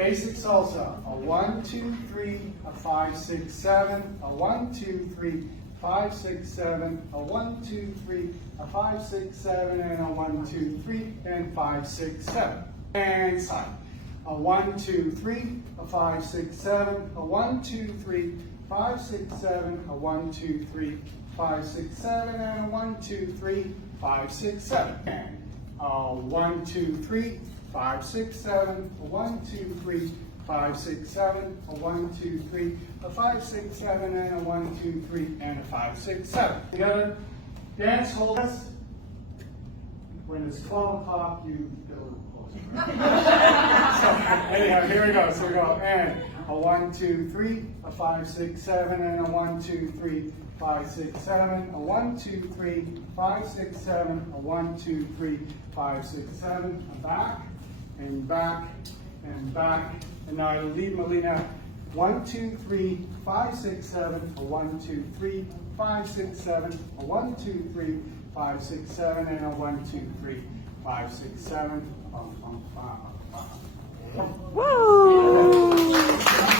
basic salsa. A 1, 2, 3, a 5, 6, 7, a 1, 2, 3, 5, 6, 7, a 1, 2, 3, a 5, 6, 7, and a 1, 2, 3, and 5, 6, 7. And side. A 1, 2, 3, a 5, 6, 7, a 1, 2, 3, 5, 6, 7, a 1, 2, 3, 5, 6, 7, and a 1, 2, 3, 5, 6, 7. And a 1, 2, 3, 5, 6, 7, a 1, 2, 3, 5, 6, 7, a 1, 2, 3, a 5, 6, 7, and a 1, 2, 3, and a 5, 6, 7. Together, dance, hold us. When it's 12 o'clock, you get a little closer. So, anyhow, here we go. So we go, and a 1, 2, 3, a 5, 6, 7, and a 1, 2, 3, 5, 6, 7, a 1, 2, 3, 5, 6, 7, a 1, 2, 3, 5, 6, 7, and back, and back, and back. And now I lead Melina. 1, 2, 3, 5, 6, 7, a 1, 2, 3, 5, 6, 7, a 1, 2, 3, 5, 6, 7, and a 1, 2, 3, 5, 6, 7. Woo!